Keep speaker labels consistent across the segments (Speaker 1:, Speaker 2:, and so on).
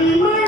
Speaker 1: Amen.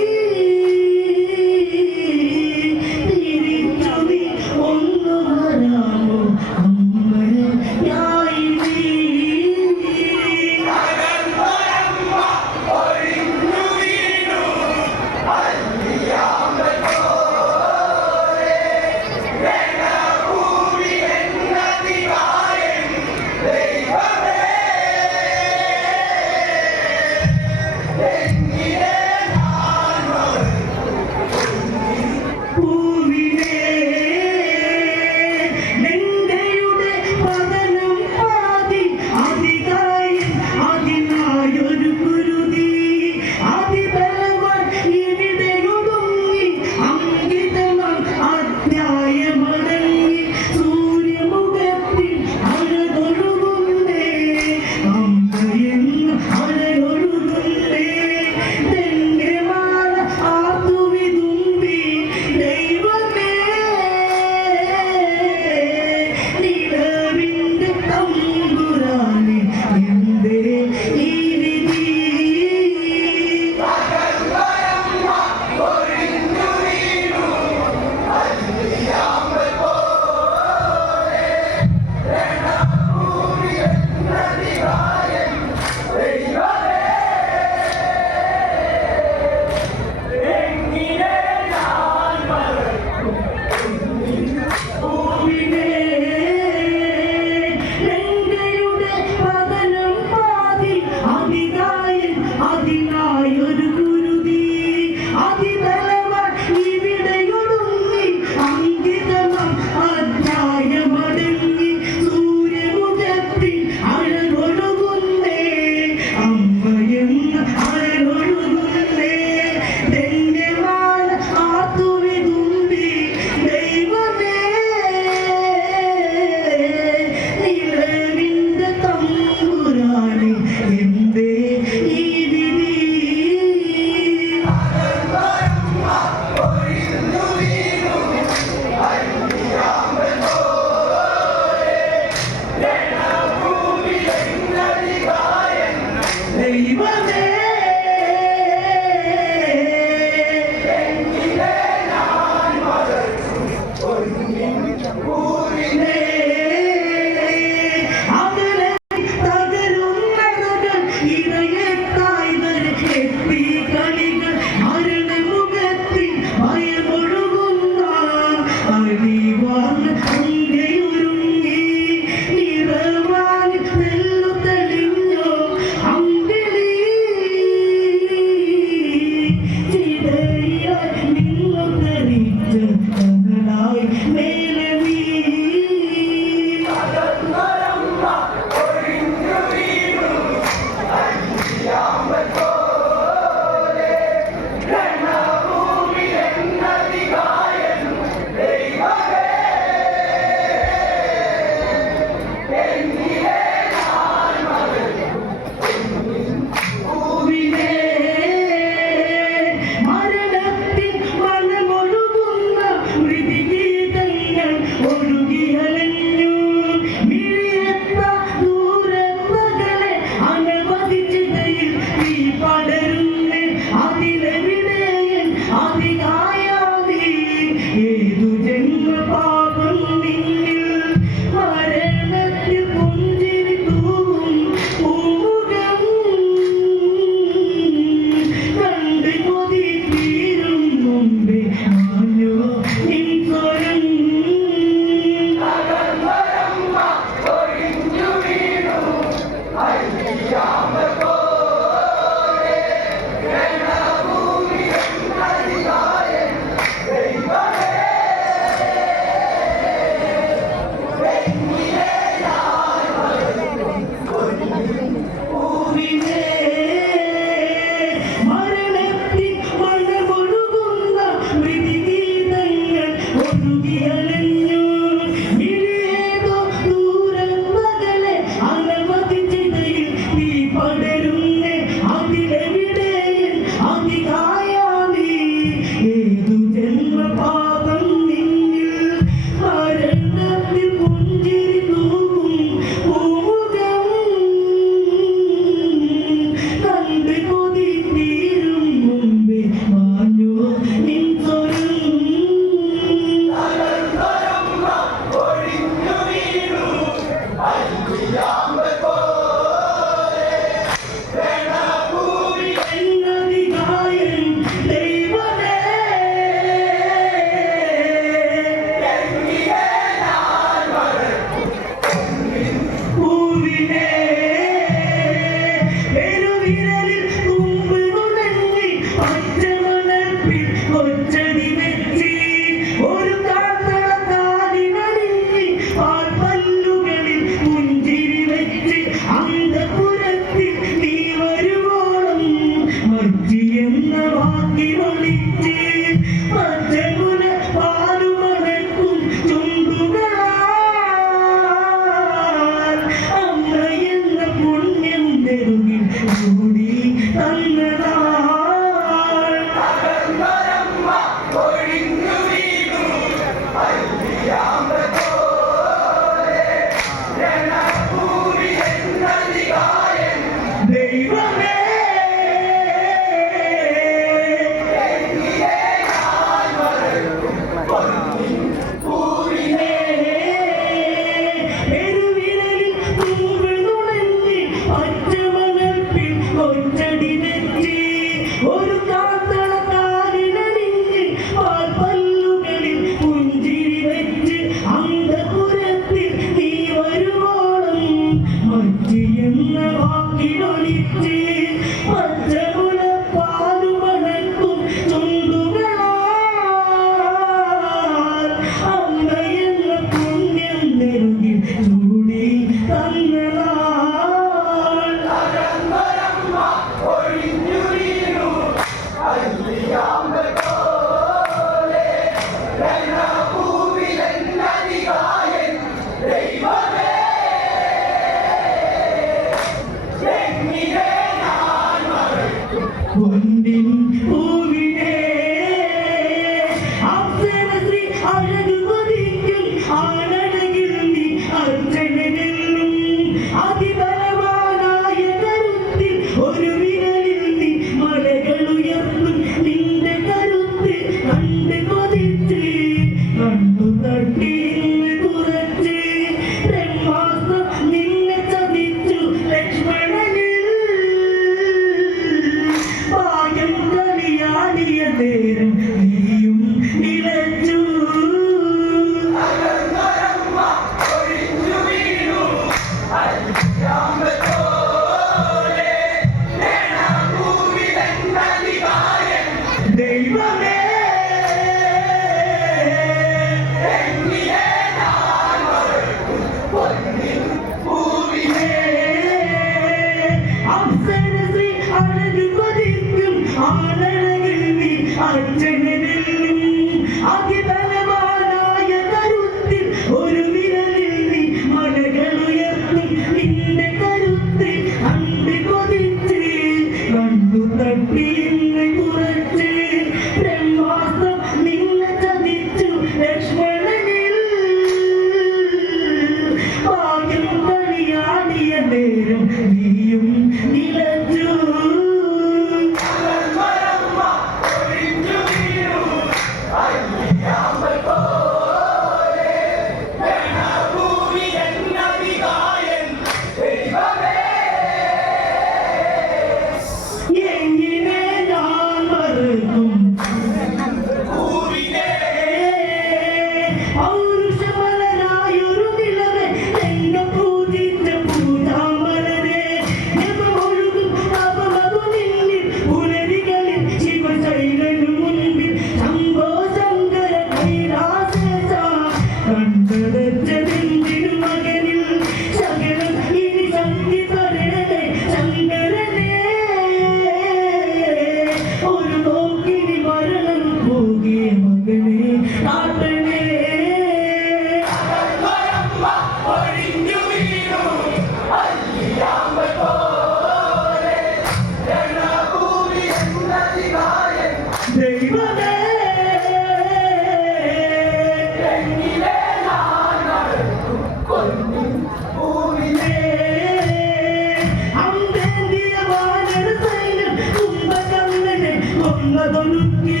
Speaker 1: മരണമൊന്നതൊരുത്തി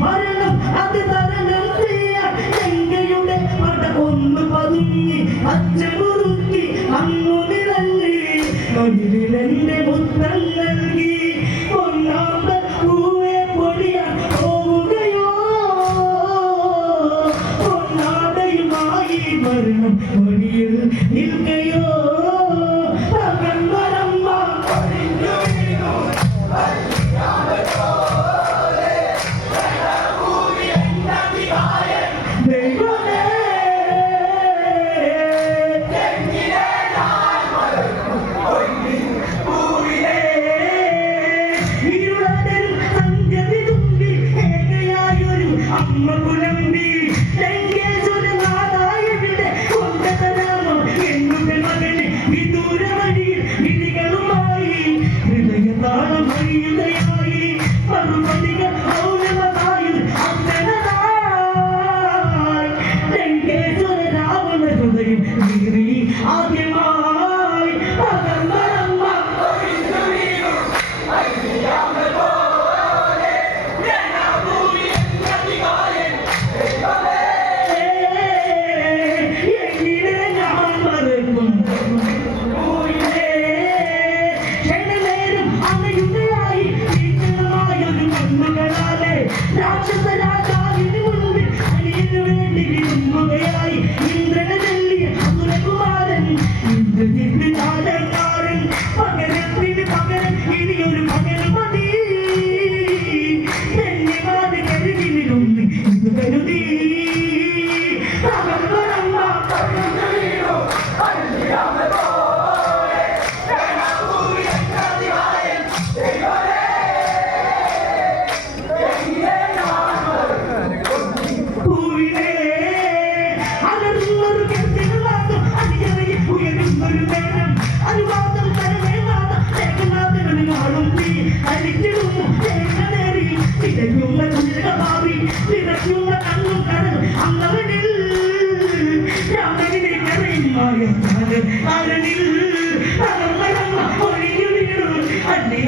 Speaker 1: മരണ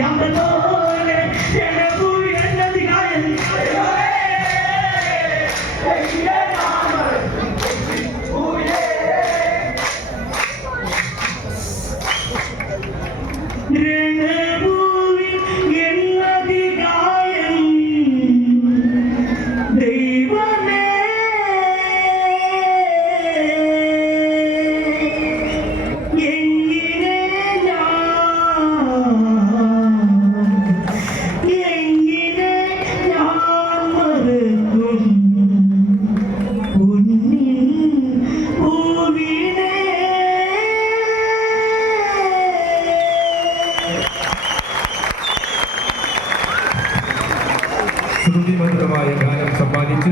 Speaker 1: I'm the not